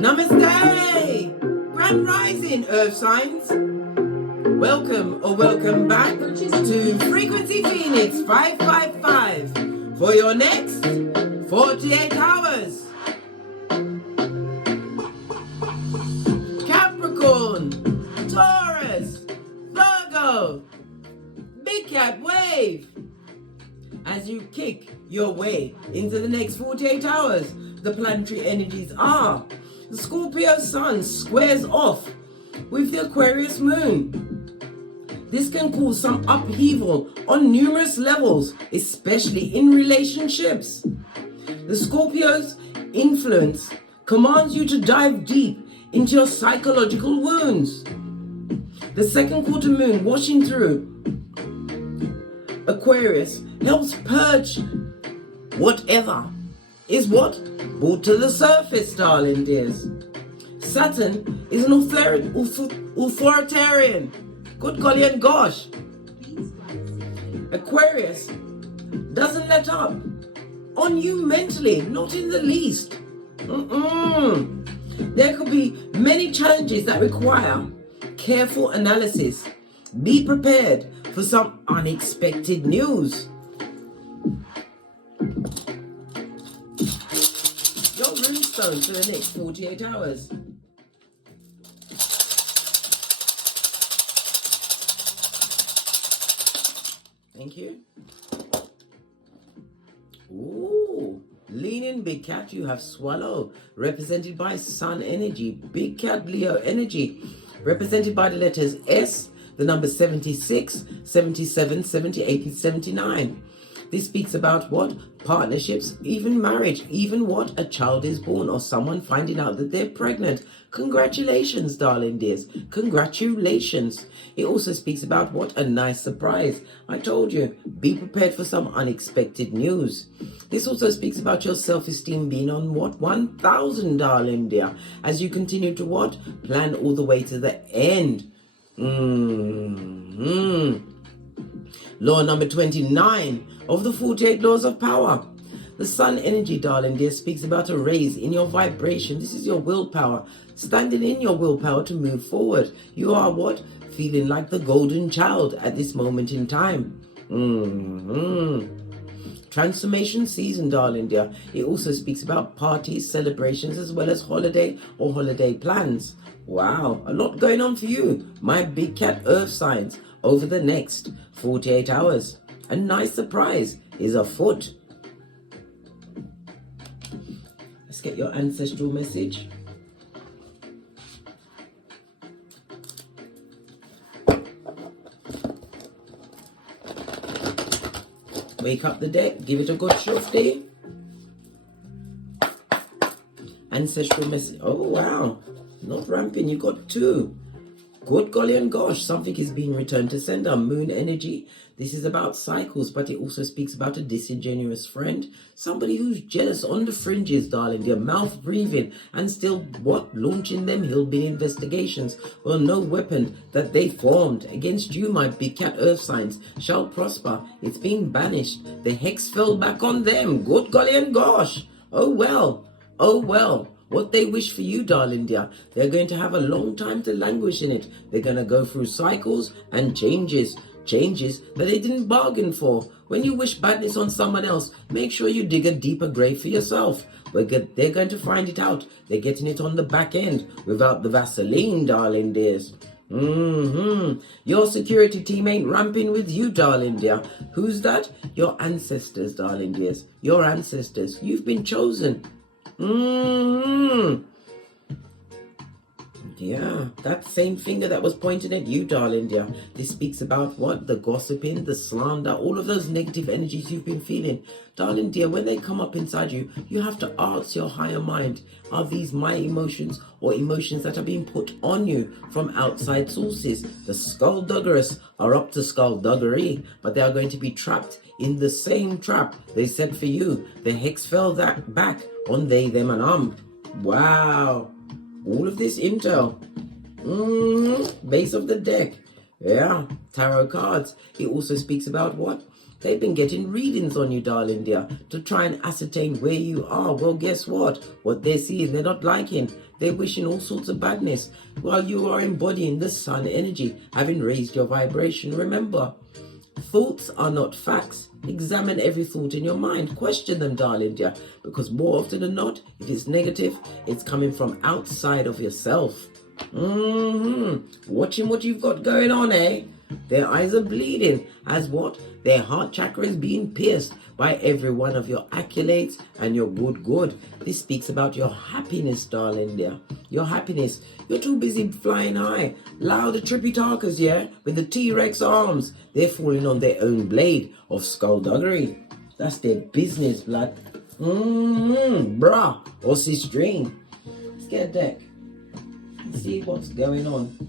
Namaste! Grand Rising, Earth Signs. Welcome or welcome back to Frequency Phoenix 555 for your next 48 hours. Capricorn, Taurus, Virgo, Big Cat Wave. As you kick your way into the next 48 hours, the planetary energies are the Scorpio Sun squares off with the Aquarius Moon. This can cause some upheaval on numerous levels, especially in relationships. The Scorpio's influence commands you to dive deep into your psychological wounds. The second quarter moon washing through Aquarius helps purge whatever is what brought to the surface, darling dears. Saturn is an authoritarian. Good golly and gosh. Aquarius doesn't let up on you mentally, not in the least. There could be many challenges that require careful analysis. Be prepared for some unexpected news. Your runestone for the next 48 hours. Thank you. Ooh, lean in, Big Cat. You have Swallow, represented by Sun energy. Big Cat Leo energy, represented by the letters S, the number 76, 77, 78, and 79. This speaks about what? Partnerships, even marriage, even what? A child is born or someone finding out that they're pregnant. Congratulations, darling dears. Congratulations. It also speaks about what? A nice surprise. I told you, be prepared for some unexpected news. This also speaks about your self-esteem being on what? 1,000, darling dear. As you continue to what? Plan all the way to the end. Law number 29 of the 48 laws of power. The sun energy, darling dear, speaks about a raise in your vibration. This is your willpower, standing in your willpower to move forward. You are what? Feeling like the golden child at this moment in time. Transformation season, darling dear. It also speaks about parties, celebrations, as well as holiday or holiday plans. Wow, a lot going on for you, my Big Cat Earth signs, over the next 48 hours. A nice surprise is afoot. Let's get your ancestral message. Wake up the deck, give it a good shufty. Ancestral message. Oh wow, not ramping, you got two. Good golly and gosh, something is being returned to sender. Moon energy. This is about cycles, but it also speaks about a disingenuous friend. Somebody who's jealous on the fringes, darling. Their mouth breathing and still what? Launching them hillbilly investigations. Well, no weapon that they formed against you, my Big Cat Earth signs, shall prosper. It's being banished. The hex fell back on them. Good golly and gosh. Oh well. Oh well. What they wish for you, darling dear, they're going to have a long time to languish in it. They're going to go through cycles and changes that they didn't bargain for. When you wish badness on someone else, make sure you dig a deeper grave for yourself. They're going to find it out. They're getting it on the back end without the Vaseline, darling dears. Your security team ain't ramping with you, darling dear. Who's that? Your ancestors, darling dears. Your ancestors. You've been chosen. Yeah, that same finger that was pointed at you, darling dear. This speaks about what? The gossiping, the slander, all of those negative energies you've been feeling. Darling dear, when they come up inside you, you have to ask your higher mind, are these my emotions or emotions that are being put on you from outside sources? The skullduggerous are up to skullduggery, but they are going to be trapped in the same trap they set for you. The hex fell back on they, them, and Wow. All of this intel. Base of the deck. Yeah. Tarot cards. It also speaks about what? They've been getting readings on you, darling dear, to try and ascertain where you are. Well, guess what? What they're seeing, they're not liking. They're wishing all sorts of badness while you are embodying the sun energy, having raised your vibration. Remember, thoughts are not facts. Examine every thought in your mind. Question them, darling dear, because more often than not, if it's negative, it's coming from outside of yourself. Watching what you've got going on, eh? Their eyes are bleeding as what? Their heart chakra is being pierced by every one of your accolades and your good. This speaks about your happiness, darling dear. Your happiness. You're too busy flying high. Allow the trippy talkers, yeah? With the T-Rex arms. They're falling on their own blade of skullduggery. That's their business, blood. Bruh. Or sis-string. Let's get a deck. See what's going on.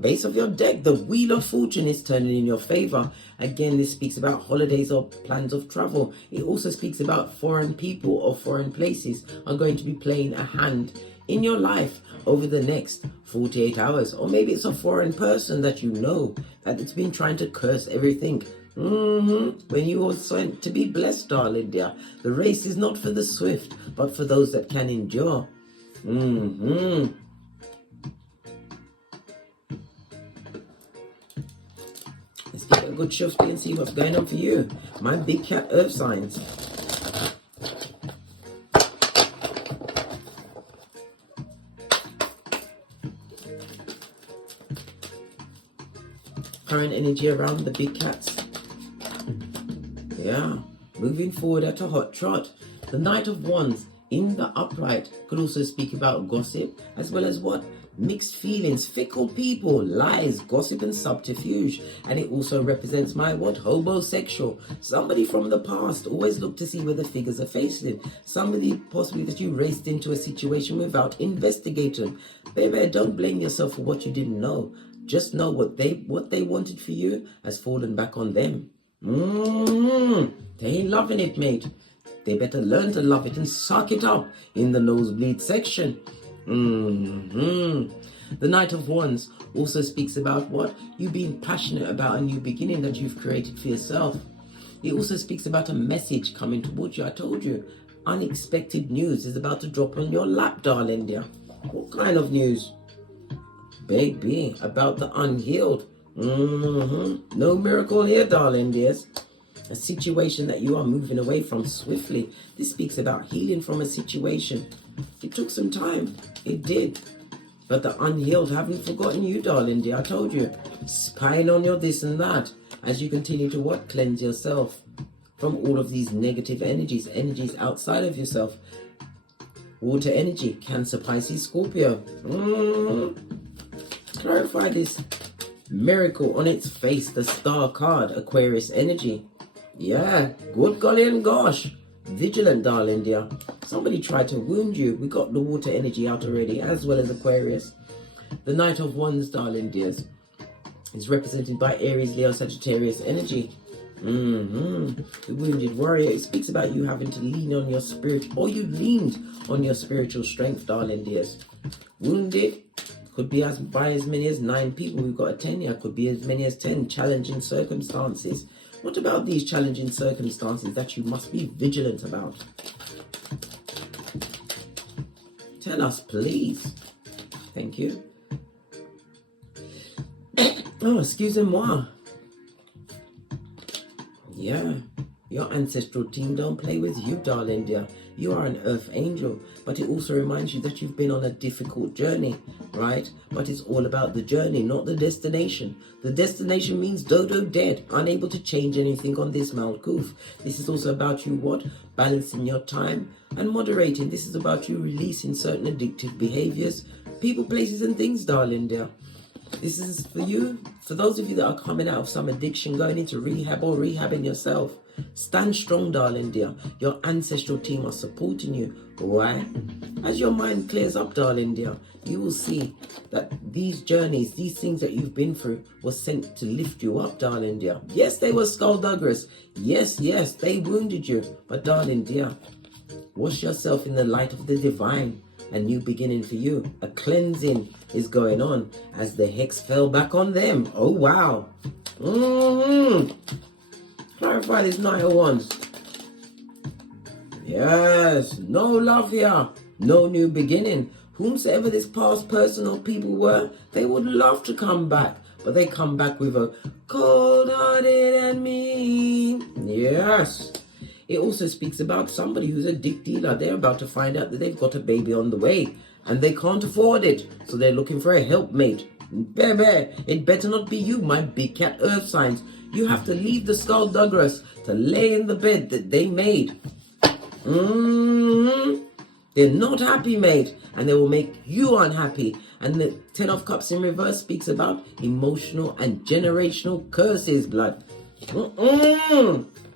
Base of your deck, the Wheel of Fortune is turning in your favor. Again, this speaks about holidays or plans of travel. It also speaks about foreign people or foreign places are going to be playing a hand in your life over the next 48 hours. Or maybe it's a foreign person that you know that it's been trying to curse everything. When you were sent to be blessed, darling dear. The race is not for the swift, but for those that can endure. Let's give it a good shuffle and see what's going on for you, my big cat earth signs. Current energy around the big cats. Yeah, moving forward at a hot trot. The Knight of Wands in the upright could also speak about gossip, as well as what? Mixed feelings, fickle people, lies, gossip and subterfuge. And it also represents my what? Homosexual. Somebody from the past. Always look to see where the figures are facing. Somebody possibly that you raced into a situation without investigating. Baby, don't blame yourself for what you didn't know. Just know what they wanted for you has fallen back on them. They ain't loving it, mate. They better learn to love it and suck it up in the nosebleed section. The Knight of Wands also speaks about what? You being passionate about a new beginning that you've created for yourself. It also speaks about a message coming towards you. I told you, unexpected news is about to drop on your lap, darling dear. What kind of news? Baby, about the unhealed. No miracle here, darling dears. A situation that you are moving away from swiftly. This speaks about healing from a situation. It took some time. It did. But the unhealed haven't forgotten you, darling dear. I told you. Spying on your this and that. As you continue to what? Cleanse yourself from all of these negative energies. Energies outside of yourself. Water energy. Cancer, Pisces, Scorpio. Clarify this. Miracle on its face. The star card. Aquarius energy. Yeah, good golly and gosh. Vigilant, darling dear. Somebody tried to wound you. We got the water energy out already, as well as Aquarius. The Knight of Wands, darling dears, is represented by Aries, Leo, Sagittarius energy. The wounded warrior. It speaks about you having to lean on your spirit, or you leaned on your spiritual strength, darling dears. Wounded could be by as many as 9 people. We've got a 10 here. Could be as many as 10. Challenging circumstances. What about these challenging circumstances that you must be vigilant about? Tell us, please. Thank you. Oh, excusez-moi. Yeah, your ancestral team don't play with you, darling dear. You are an earth angel, but it also reminds you that you've been on a difficult journey, right? But it's all about the journey, not the destination. The destination means dodo dead, unable to change anything on this Malkuth. This is also about you what? Balancing your time and moderating. This is about you releasing certain addictive behaviors, people, places and things, darling dear. This is for you, for those of you that are coming out of some addiction, going into rehab or rehabbing yourself. Stand strong, darling dear. Your ancestral team are supporting you. Why? As your mind clears up, darling dear, you will see that these journeys, these things that you've been through, were sent to lift you up, darling dear. Yes, they were skullduggerous. Yes, they wounded you. But darling dear, wash yourself in the light of the divine. A new beginning for you. A cleansing is going on as the hex fell back on them. Oh, wow. Clarify this Knight of Wands. Yes, no love here. No new beginning. Whomsoever this past person or people were, they would love to come back. But they come back with a cold-hearted and mean. Yes. It also speaks about somebody who's a dick dealer. They're about to find out that they've got a baby on the way and they can't afford it. So they're looking for a helpmate. Baby, it better not be you, my big cat earth signs. You have to leave the skullduggeress to lay in the bed that they made. They're not happy, mate, and they will make you unhappy. And the Ten of Cups in reverse speaks about emotional and generational curses, blood.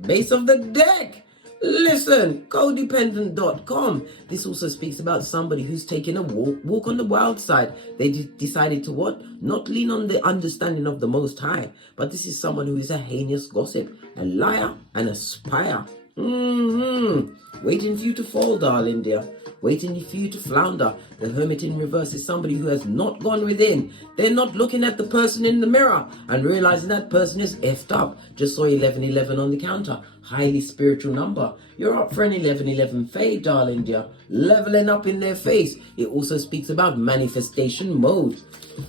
Base of the deck. Listen, codependent.com. This also speaks about somebody who's taking a walk on the wild side. They decided to what? Not lean on the understanding of the Most High. But this is someone who is a heinous gossip, a liar, and a spire. Waiting for you to fall, darling dear. Waiting for you to flounder. The Hermit in reverse is somebody who has not gone within. They're not looking at the person in the mirror and realizing that person is effed up. Just saw 1111 on the counter. Highly spiritual number. You're up for an 1111 fade, darling dear. Leveling up in their face. It also speaks about manifestation mode.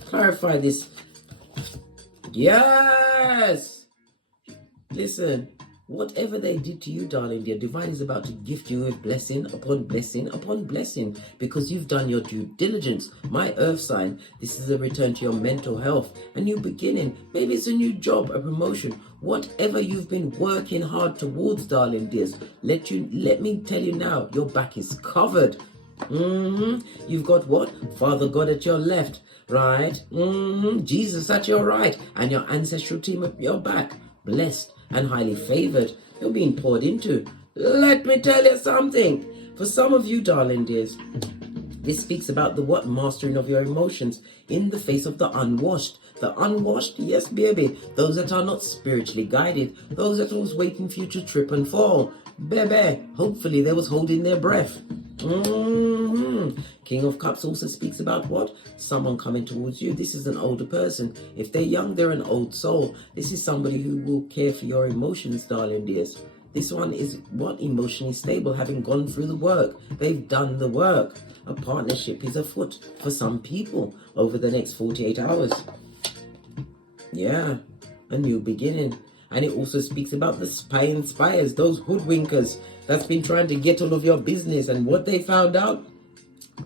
Clarify this. Yes! Listen. Whatever they did to you, darling dear, divine is about to gift you with blessing upon blessing upon blessing because you've done your due diligence. My earth sign, this is a return to your mental health, a new beginning. Maybe it's a new job, a promotion. Whatever you've been working hard towards, darling dears, let me tell you now, your back is covered. You've got what? Father God at your left, right? Jesus at your right, and your ancestral team at your back. Blessed and highly favored. You're being poured into. Let me tell you something. For some of you, darling dears, this speaks about the what? Mastering of your emotions in the face of the unwashed. The unwashed, yes, baby. Those that are not spiritually guided. Those that was waiting for you to trip and fall. Baby, hopefully they was holding their breath. King of Cups also speaks about what? Someone coming towards you. This is an older person. If they're young, they're an old soul. This is somebody who will care for your emotions, darling dears. This one is what? Emotionally stable, having gone through the work. They've done the work. A partnership is afoot for some people over the next 48 hours. Yeah, a new beginning. And it also speaks about the spy and spies, those hoodwinkers that's been trying to get all of your business. And what they found out,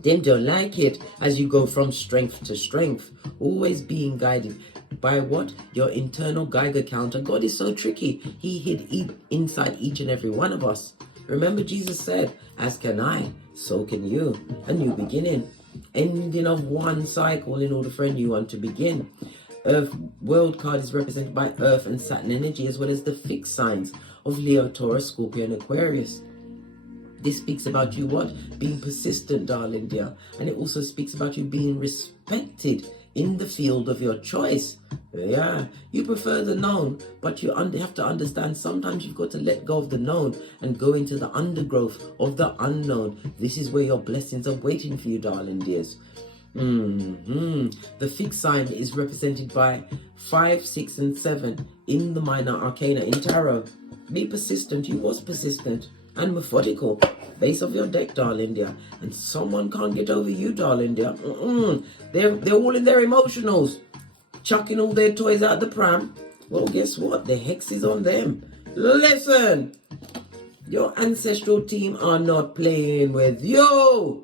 them don't like it as you go from strength to strength. Always being guided by what? Your internal Geiger counter. God is so tricky. He hid inside each and every one of us. Remember Jesus said, as can I, so can you. A new beginning. Ending of one cycle in order for a new one to begin. Earth world card is represented by Earth and Saturn energy, as well as the fixed signs of Leo, Taurus, Scorpio, and Aquarius. This speaks about you what? Being persistent, darling dear. And it also speaks about you being respected in the field of your choice. Yeah, you prefer the known, but you have to understand sometimes you've got to let go of the known and go into the undergrowth of the unknown. This is where your blessings are waiting for you, darling dears. The fixed sign is represented by 5, 6, and 7 in the minor arcana in tarot. Be persistent. You was persistent and methodical. Base of your deck, darling dear. And someone can't get over you, darling dear. They're all in their emotionals, chucking all their toys out the pram. Well, guess what? The hex is on them. Listen, your ancestral team are not playing with you.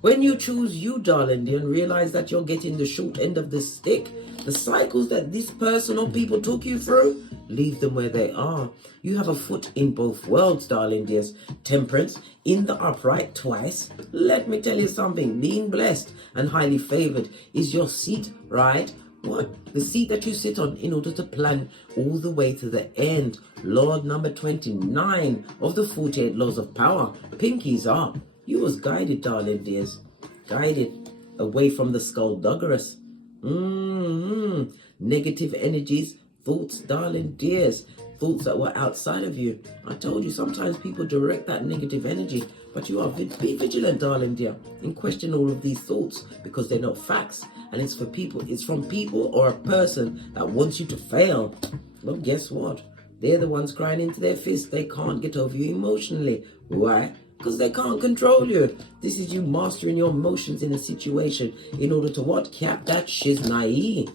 When you choose you, darling dear, and realize that you're getting the short end of the stick, the cycles that this person or people took you through, leave them where they are. You have a foot in both worlds, darling dears. Temperance in the upright twice. Let me tell you something. Being blessed and highly favored is your seat, right? What? The seat that you sit on in order to plan all the way to the end. Lord number 29 of the 48 laws of power. Pinkies up. You was guided, darling dears. Guided away from the skullduggeress. Negative energies, thoughts, darling dears. thoughts that were outside of you. I told you sometimes people direct that negative energy, but you are be vigilant, darling dear, and question all of these thoughts because they're not facts, and it's for people. It's from people or a person that wants you to fail. Well, guess what? They're the ones crying into their fists. They can't get over you emotionally. Why? Because they can't control you. This is you mastering your emotions in a situation in order to what? Cap that shiznai.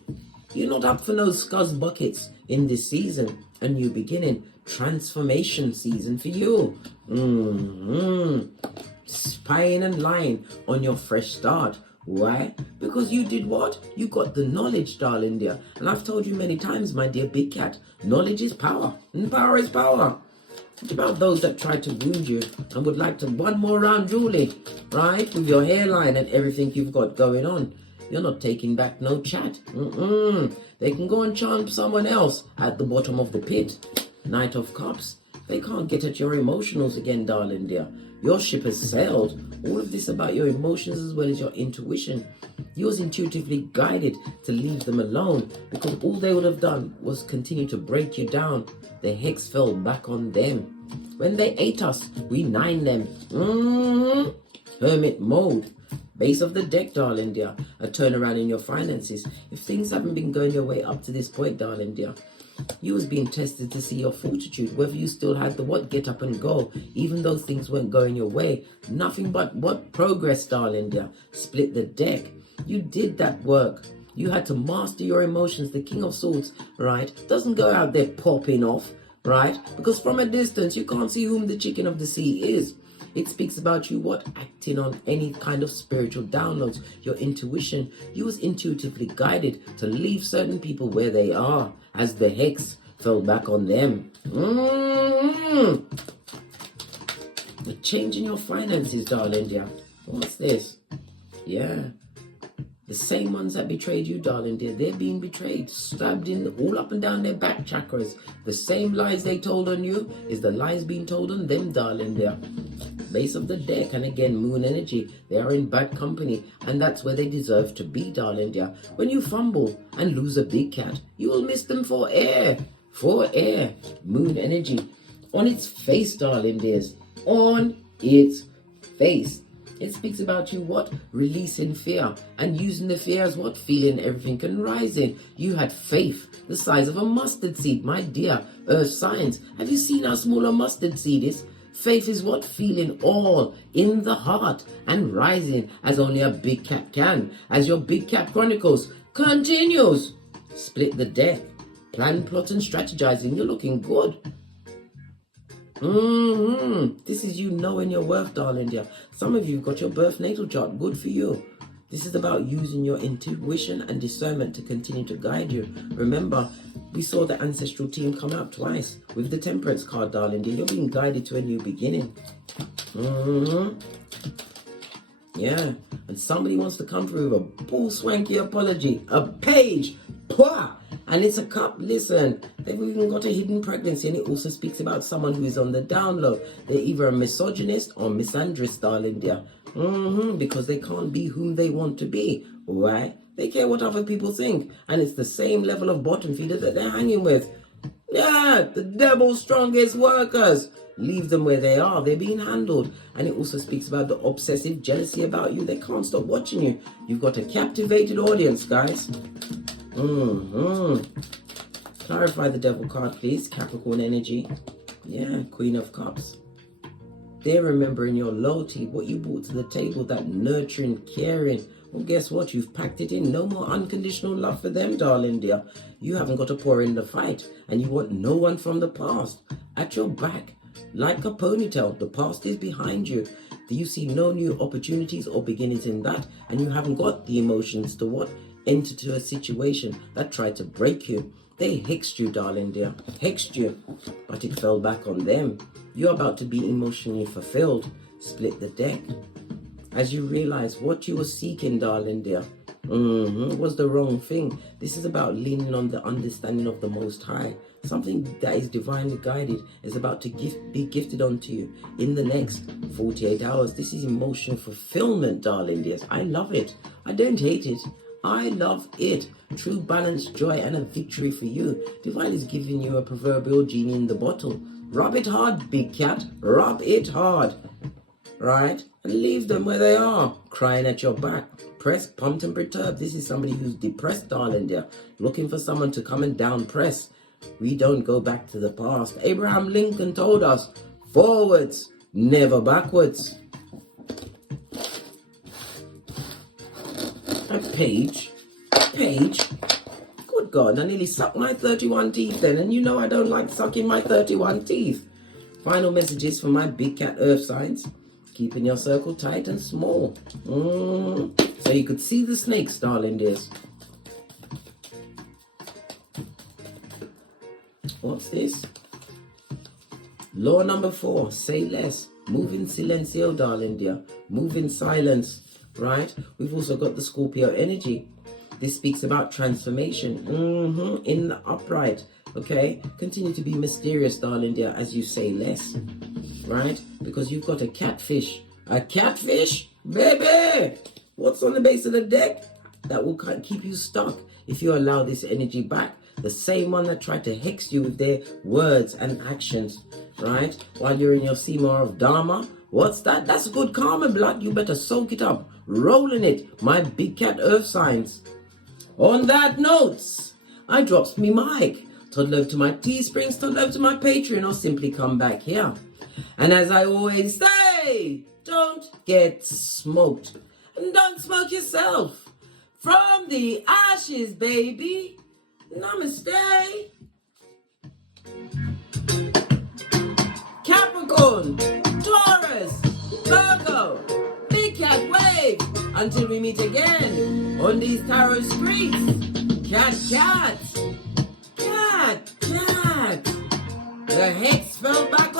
You're not up for no scuzz buckets in this season. A new beginning. Transformation season for you. Spying and lying on your fresh start. Why? Because you did what? You got the knowledge, darling dear. And I've told you many times, my dear big cat, knowledge is power. And power is power. What about those that try to wound you and would like to one more round, Julie, right? With your hairline and everything you've got going on. You're not taking back no chat. They can go and charm someone else at the bottom of the pit. Knight of Cups. They can't get at your emotionals again, darling dear. Your ship has sailed. All of this about your emotions as well as your intuition. You was intuitively guided to leave them alone because all they would have done was continue to break you down. The hex fell back on them. When they ate us, we nined them. Hermit mode. Base of the deck, darling dear. A turnaround in your finances. If things haven't been going your way up to this point, darling dear, you was being tested to see your fortitude, whether you still had the what, get up and go, even though things weren't going your way. Nothing but what? Progress, darling dear. Split the deck. You did that work. You had to master your emotions. The King of Swords, right, doesn't go out there popping off, right? Because from a distance, you can't see whom the chicken of the sea is. It speaks about you, what? Acting on any kind of spiritual downloads, your intuition. You was intuitively guided to leave certain people where they are as the hex fell back on them. The change in your finances, darling dear. What's this? Yeah. The same ones that betrayed you, darling dear, they're being betrayed, stabbed in all up and down their back chakras. The same lies they told on you is the lies being told on them, darling dear. Base of the deck, and again, moon energy. They are in bad company, and that's where they deserve to be, darling dear. When you fumble and lose a big cat, you will miss them for air. For air. Moon energy. On its face, darling dears. On its face. It speaks about you, what? Releasing fear and using the fear as what? Feeling everything can rise in. You had faith the size of a mustard seed, my dear earth signs. Have you seen how small a mustard seed is? Faith is what? Feeling all in the heart and rising as only a big cat can. As your big cat chronicles continues. Split the deck. Plan, plot and strategizing. You're looking good. This is you knowing your worth, darling dear. Some of you got your birth natal chart. Good for you. This is about using your intuition and discernment to continue to guide you. Remember, we saw the ancestral team come out twice with the temperance card, darling dear. You're being guided to a new beginning. Yeah, and somebody wants to come through with a bull swanky apology. A page. Pwah! And it's a cup. Listen, they've even got a hidden pregnancy, and it also speaks about someone who is on the down low. They're either a misogynist or misandrist, darling dear. Because they can't be whom they want to be. Why? They care what other people think. And it's the same level of bottom feeder that they're hanging with. Yeah, the devil's strongest workers. Leave them where they are. They're being handled. And it also speaks about the obsessive jealousy about you. They can't stop watching you. You've got a captivated audience, guys. Clarify the devil card, please. Capricorn energy. Yeah, Queen of Cups. They're remembering your loyalty, what you brought to the table, that nurturing, caring. Well, guess what? You've packed it in. No more unconditional love for them, darling dear. You haven't got to pour in the fight, and you want no one from the past at your back. Like a ponytail, the past is behind you. Do you see no new opportunities or beginnings in that? And you haven't got the emotions to what? Enter to a situation that tried to break you. They hexed you, darling dear. Hexed you. But it fell back on them. You're about to be emotionally fulfilled. Split the deck. As you realize what you were seeking, darling dear, was the wrong thing. This is about leaning on the understanding of the Most High. Something that is divinely guided is about to be gifted onto you in the next 48 hours. This is emotional fulfillment, darling dears. I love it. I don't hate it. I love it. True balance, joy, and a victory for you. Divine is giving you a proverbial genie in the bottle. Rub it hard, big cat. Rub it hard. Right? And leave them where they are, crying at your back. Pressed, pumped, and perturbed. This is somebody who's depressed, darling dear. Looking for someone to come and down press. We don't go back to the past. Abraham Lincoln told us, forwards, never backwards. A page. Good God, I nearly sucked my 31 teeth then. And you know I don't like sucking my 31 teeth. Final messages for my big cat earth signs. Keeping your circle tight and small. So you could see the snakes, darling dears. What's this? Law number 4, say less. Move in silencio, darling dear. Move in silence, right? We've also got the Scorpio energy. This speaks about transformation in the upright, okay? Continue to be mysterious, darling dear, as you say less, right? Because you've got a catfish. A catfish? Baby! What's on the base of the deck? That will keep you stuck if you allow this energy back. The same one that tried to hex you with their words and actions, right? While you're in your Seymour of Dharma. What's that? That's good karma, blood. You better soak it up. Roll in it, my big cat earth signs. On that note, I drops me mic. Toddle over to my Teesprings, toddle over to my Patreon, or simply come back here. And as I always say, don't get smoked. And don't smoke yourself. From the ashes, baby. Namaste. Capricorn, Taurus, Virgo, big cat wave. Until we meet again on these tarot streets. Cat. The HEX fell back